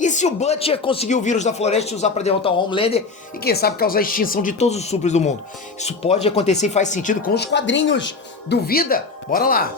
E se o Butcher conseguir o vírus da floresta e usar pra derrotar o Homelander e quem sabe causar a extinção de todos os supers do mundo? Isso pode acontecer e faz sentido com os quadrinhos. Duvida? Bora lá!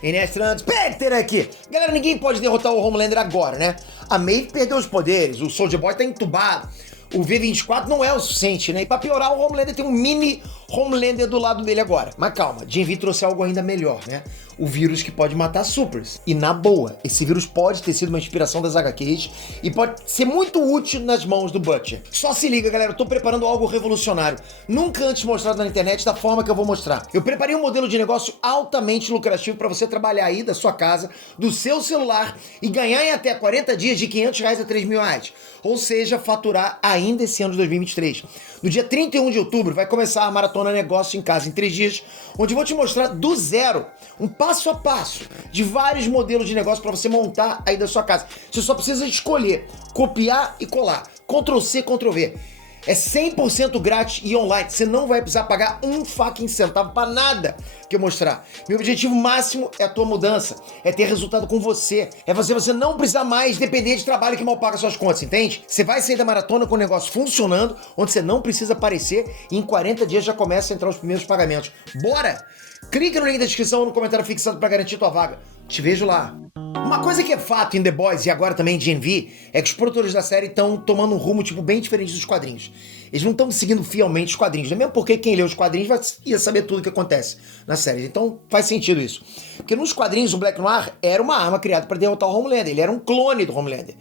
Inestrantes, Spectre aqui! Galera, ninguém pode derrotar o Homelander agora, né? A Maeve perdeu os poderes, o Soldier Boy tá entubado, o V24 não é o suficiente, né? E pra piorar, o Homelander tem um mini Homelander do lado dele agora. Mas calma, Gen V trouxe algo ainda melhor, né? O vírus que pode matar supers. E na boa, esse vírus pode ter sido uma inspiração das HQs e pode ser muito útil nas mãos do Butcher. Só se liga, galera, eu tô preparando algo revolucionário, nunca antes mostrado na internet da forma que eu vou mostrar. Eu preparei um modelo de negócio altamente lucrativo para você trabalhar aí da sua casa, do seu celular e ganhar em até 40 dias de R$500 a R$3.000. Ou seja, faturar ainda esse ano de 2023. No dia 31 de outubro vai começar a Maratona Negócio em Casa em 3 dias, onde eu vou te mostrar do zero, um passo a passo, de vários modelos de negócio para você montar aí da sua casa. Você só precisa escolher, copiar e colar. Ctrl C, Ctrl V. É 100% grátis e online. Você não vai precisar pagar um fucking centavo pra nada que eu mostrar. Meu objetivo máximo é a tua mudança. É ter resultado com você. É fazer você não precisar mais depender de trabalho que mal paga suas contas, entende? Você vai sair da maratona com o negócio funcionando, onde você não precisa aparecer e em 40 dias já começa a entrar os primeiros pagamentos. Bora? Clique no link da descrição ou no comentário fixado pra garantir tua vaga. Te vejo lá. Uma coisa que é fato em The Boys e agora também em Gen V é que os produtores da série estão tomando um rumo tipo bem diferente dos quadrinhos. Eles não estão seguindo fielmente os quadrinhos, né? Mesmo porque quem lê os quadrinhos ia saber tudo o que acontece na série. Então faz sentido isso. Porque nos quadrinhos o Black Noir era uma arma criada para derrotar o Homelander. Ele era um clone do Homelander,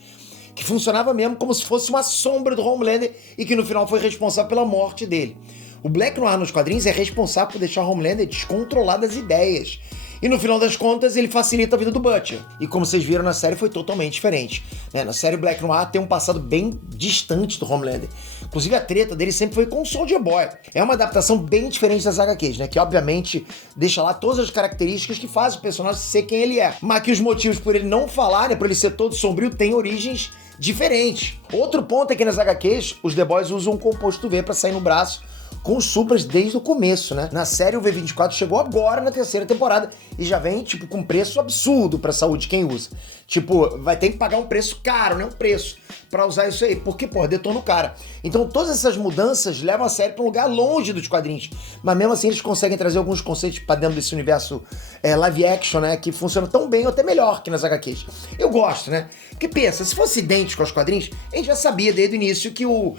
que funcionava mesmo como se fosse uma sombra do Homelander e que no final foi responsável pela morte dele. O Black Noir nos quadrinhos é responsável por deixar o Homelander descontrolado das ideias. E no final das contas, ele facilita a vida do Butcher. E como vocês viram na série, foi totalmente diferente, né? Na série Black Noir tem um passado bem distante do Homelander. Inclusive a treta dele sempre foi com o Soldier Boy. É uma adaptação bem diferente das HQs, né? Que obviamente deixa lá todas as características que fazem o personagem ser quem ele é. Mas que os motivos por ele não falar, né? Por ele ser todo sombrio, têm origens diferentes. Outro ponto é que nas HQs, os The Boys usam um composto V pra sair no braço com os supers desde o começo, né? Na série, o V24 chegou agora na 3ª temporada e já vem, tipo, com preço absurdo pra saúde de quem usa. Tipo, vai ter que pagar um preço caro, né? Um preço pra usar isso aí, porque, pô, detona o cara. Então, todas essas mudanças levam a série pra um lugar longe dos quadrinhos. Mas mesmo assim, eles conseguem trazer alguns conceitos pra dentro desse universo live action, né? Que funciona tão bem ou até melhor que nas HQs. Eu gosto, né? Porque pensa, se fosse idêntico aos quadrinhos, a gente já sabia desde o início que o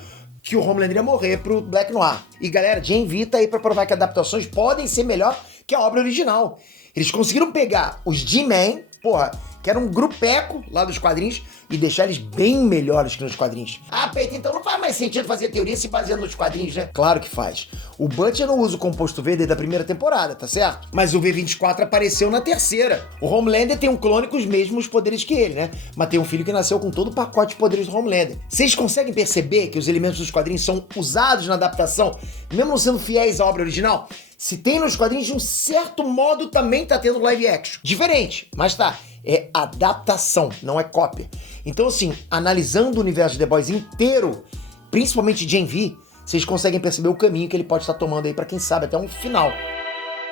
Homelander ia morrer pro Black Noir. E galera, Gen V tá aí pra provar que adaptações podem ser melhor que a obra original. Eles conseguiram pegar os G-Men, porra, que era um grupeco lá dos quadrinhos, e deixar eles bem melhores que nos quadrinhos. Ah, Peito, então não faz mais sentido fazer teoria se baseando nos quadrinhos, né? Claro que faz. O Butcher não usa o composto V desde a 1ª temporada, tá certo? Mas o V24 apareceu na 3ª. O Homelander tem um clone com os mesmos poderes que ele, né? Mas tem um filho que nasceu com todo o pacote de poderes do Homelander. Vocês conseguem perceber que os elementos dos quadrinhos são usados na adaptação, mesmo não sendo fiéis à obra original? Se tem nos quadrinhos, de um certo modo também tá tendo live action. Diferente, mas tá. É adaptação, não é cópia. Então, assim, analisando o universo de The Boys inteiro, principalmente Gen V, vocês conseguem perceber o caminho que ele pode estar tomando aí pra quem sabe até um final.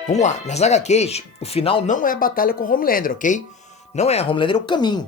Vamos lá, nas HQs, o final não é a batalha com o Homelander, ok? Não é, Homelander é o caminho.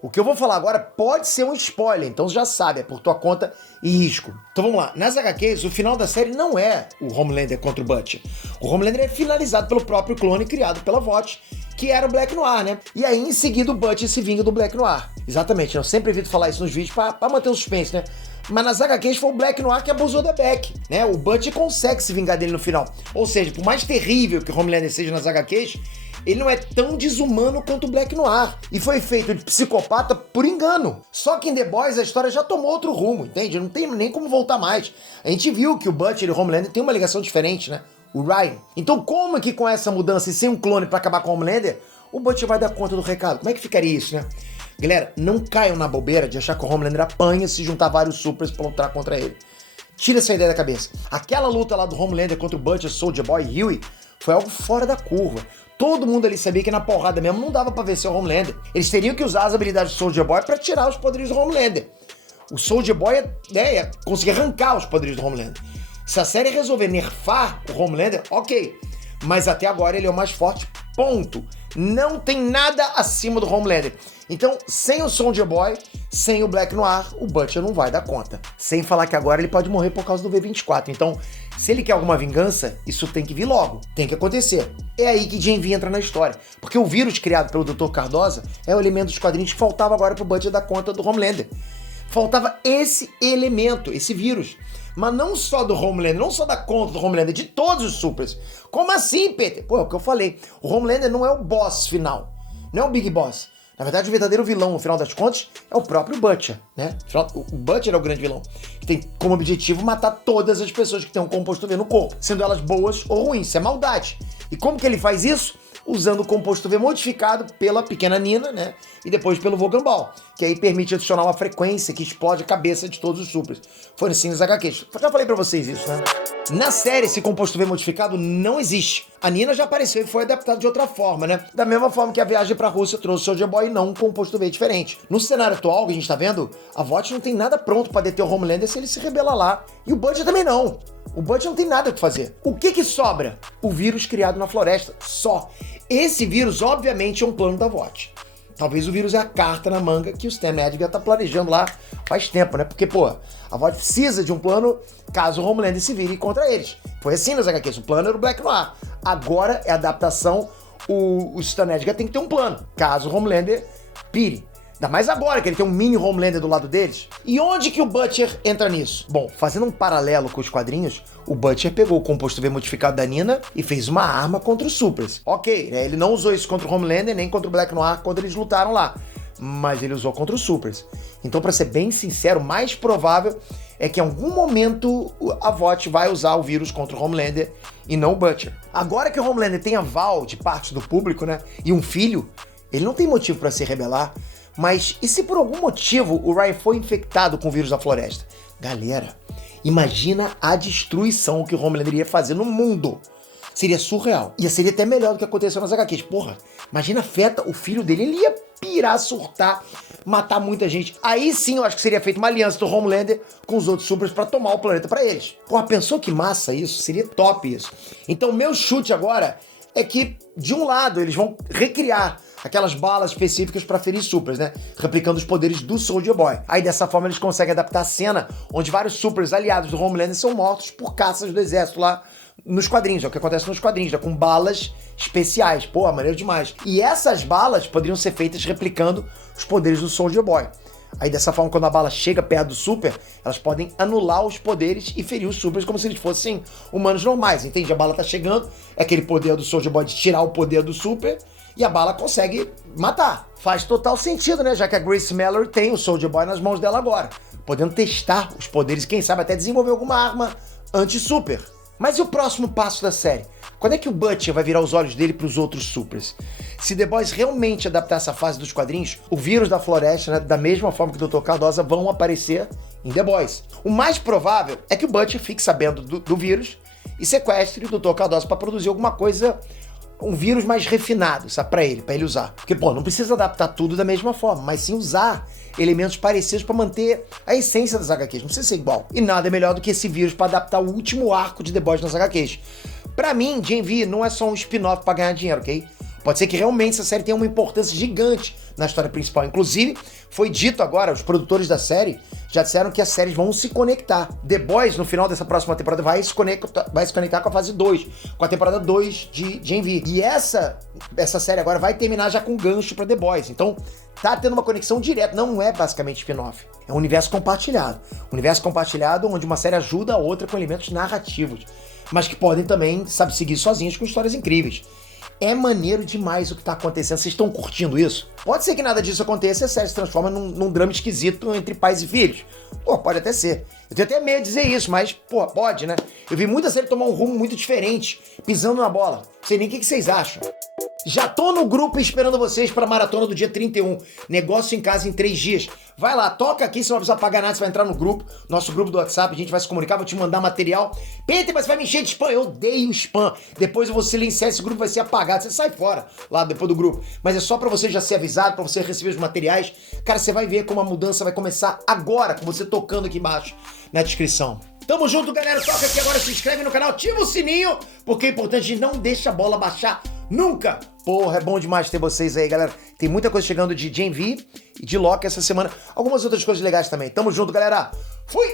O que eu vou falar agora pode ser um spoiler, então você já sabe, é por tua conta e risco. Então vamos lá, nas HQs, o final da série não é o Homelander contra o Butcher. O Homelander é finalizado pelo próprio clone criado pela VOT, que era o Black Noir, né? E aí, em seguida, o Butcher se vinga do Black Noir. Exatamente, eu sempre evito falar isso nos vídeos pra manter o suspense, né? Mas nas HQs foi o Black Noir que abusou da Beck, né? O Butcher consegue se vingar dele no final. Ou seja, por mais terrível que o Homelander seja nas HQs, ele não é tão desumano quanto o Black Noir. E foi feito de psicopata por engano. Só que em The Boys a história já tomou outro rumo, entende? Não tem nem como voltar mais. A gente viu que o Butcher e o Homelander têm uma ligação diferente, né? O Ryan. Então como é que com essa mudança e sem um clone pra acabar com o Homelander, o Butcher vai dar conta do recado? Como é que ficaria isso, né? Galera, não caiam na bobeira de achar que o Homelander apanha se juntar vários supers pra lutar contra ele. Tira essa ideia da cabeça. Aquela luta lá do Homelander contra o Butcher, Soldier Boy e Huey foi algo fora da curva. Todo mundo ali sabia que na porrada mesmo não dava pra vencer o Homelander. Eles teriam que usar as habilidades do Soldier Boy pra tirar os poderes do Homelander. O Soldier Boy ia conseguir arrancar os poderes do Homelander. Se a série resolver nerfar o Homelander, ok. Mas até agora ele é o mais forte, ponto. Não tem nada acima do Homelander. Então, sem o Soldier Boy, sem o Black Noir, o Butcher não vai dar conta. Sem falar que agora ele pode morrer por causa do V24. Então, se ele quer alguma vingança, isso tem que vir logo. Tem que acontecer. É aí que Gen V entra na história. Porque o vírus criado pelo Dr. Cardosa é o elemento dos quadrinhos que faltava agora pro Butcher dar conta do Homelander. Faltava esse elemento, esse vírus. Mas não só do Homelander, não só da conta do Homelander, de todos os supers. Como assim, Peter? Pô, é o que eu falei. O Homelander não é o boss final. Não é o Big Boss. Na verdade, o verdadeiro vilão, no final das contas, é o próprio Butcher, né? O Butcher é o grande vilão, que tem como objetivo matar todas as pessoas que têm um composto V no corpo, sendo elas boas ou ruins. Isso é maldade. E como que ele faz isso? Usando o composto V modificado pela pequena Nina, né? E depois pelo Vogan Ball, que aí permite adicionar uma frequência que explode a cabeça de todos os supers. Foi assim nos HQs. Já falei pra vocês isso, né? Na série, esse composto V modificado não existe. A Nina já apareceu e foi adaptada de outra forma, né? Da mesma forma que a viagem pra Rússia trouxe o Soldier Boy e não um composto V diferente. No cenário atual que a gente tá vendo, a VOT não tem nada pronto pra deter o Homelander se ele se rebelar lá. E o Butcher também não. O Butcher não tem nada o que fazer. O que sobra? O vírus criado na floresta. Só. Esse vírus, obviamente, é um plano da VOT. Talvez o vírus é a carta na manga que o Stan Edgar tá planejando lá faz tempo, né? Porque, pô, a VOT precisa de um plano caso o Homelander se vire contra eles. Foi assim nas HQs, o plano era o Black Noir. Agora é a adaptação, o Stan Edgar tem que ter um plano, caso o Homelander pire. Ainda mais agora que ele tem um mini Homelander do lado deles. E onde que o Butcher entra nisso? Bom, fazendo um paralelo com os quadrinhos, o Butcher pegou o composto V modificado da Nina e fez uma arma contra os Supers. Ok, né? Ele não usou isso contra o Homelander nem contra o Black Noir quando eles lutaram lá. Mas ele usou contra os Supers. Então, pra ser bem sincero, o mais provável é que em algum momento a VOT vai usar o vírus contra o Homelander e não o Butcher. Agora que o Homelander tem aval de parte do público, né? E um filho, ele não tem motivo pra se rebelar. Mas e se por algum motivo o Ryan foi infectado com o vírus da floresta? Galera, imagina a destruição que o Homelander iria fazer no mundo. Seria surreal. E seria até melhor do que aconteceu nas HQs. Porra, imagina afeta o filho dele. Ele ia pirar, surtar, matar muita gente. Aí sim eu acho que seria feita uma aliança do Homelander com os outros supers pra tomar o planeta pra eles. Porra, pensou que massa isso? Seria top isso. Então meu chute agora é que, de um lado, eles vão recriar aquelas balas específicas para ferir supers, né? Replicando os poderes do Soldier Boy. Aí dessa forma eles conseguem adaptar a cena onde vários supers aliados do Homelander são mortos por caças do exército lá nos quadrinhos. É o que acontece nos quadrinhos, né? Com balas especiais. Pô, maneiro demais. E essas balas poderiam ser feitas replicando os poderes do Soldier Boy. Aí dessa forma, quando a bala chega perto do super, elas podem anular os poderes e ferir os supers como se eles fossem humanos normais, entende? A bala tá chegando, é aquele poder do Soldier Boy de tirar o poder do super e a bala consegue matar. Faz total sentido, né? Já que a Grace Mallory tem o Soldier Boy nas mãos dela agora, podendo testar os poderes e quem sabe até desenvolver alguma arma anti-super. Mas e o próximo passo da série? Quando é que o Butcher vai virar os olhos dele para os outros supers? Se The Boys realmente adaptar essa fase dos quadrinhos, o vírus da floresta, né, da mesma forma que o Dr. Cardosa, vão aparecer em The Boys. O mais provável é que o Butcher fique sabendo do vírus e sequestre o Dr. Cardosa para produzir alguma coisa, um vírus mais refinado, sabe, pra ele usar. Porque, pô, não precisa adaptar tudo da mesma forma, mas sim usar elementos parecidos pra manter a essência das HQs, não precisa ser igual. E nada é melhor do que esse vírus pra adaptar o último arco de The Boys nas HQs. Pra mim, Gen V não é só um spin-off pra ganhar dinheiro, ok? Pode ser que realmente essa série tenha uma importância gigante na história principal. Inclusive, foi dito agora, os produtores da série já disseram que as séries vão se conectar. The Boys, no final dessa próxima temporada, vai se conectar com a fase 2, com a temporada 2 de Gen V. E essa série agora vai terminar já com gancho pra The Boys. Então, tá tendo uma conexão direta, não é basicamente spin-off. É um universo compartilhado. Um universo compartilhado onde uma série ajuda a outra com elementos narrativos, mas que podem também, sabe, seguir sozinhos com histórias incríveis. É maneiro demais o que tá acontecendo. Vocês estão curtindo isso? Pode ser que nada disso aconteça e a série se transforma num drama esquisito entre pais e filhos. Pô, pode até ser. Eu tenho até medo de dizer isso, mas, pô, pode, né? Eu vi muita série tomar um rumo muito diferente, pisando na bola. Não sei nem o que vocês acham. Já tô no grupo esperando vocês para a maratona do dia 31. Negócio em casa em 3 dias. Vai lá, toca aqui, você não vai precisar pagar nada, você vai entrar no grupo, nosso grupo do WhatsApp, a gente vai se comunicar, vou te mandar material. Peter, mas você vai me encher de spam? Eu odeio spam. Depois eu vou silenciar, esse grupo vai ser apagado, você sai fora lá depois do grupo. Mas é só para você já ser avisado, para você receber os materiais. Cara, você vai ver como a mudança vai começar agora, com você tocando aqui embaixo na descrição. Tamo junto, galera. Toca aqui agora, se inscreve no canal, ativa o sininho, porque é importante, não deixa a bola baixar nunca. Porra, é bom demais ter vocês aí, galera. Tem muita coisa chegando de Gen V e de Loki essa semana. Algumas outras coisas legais também. Tamo junto, galera. Fui!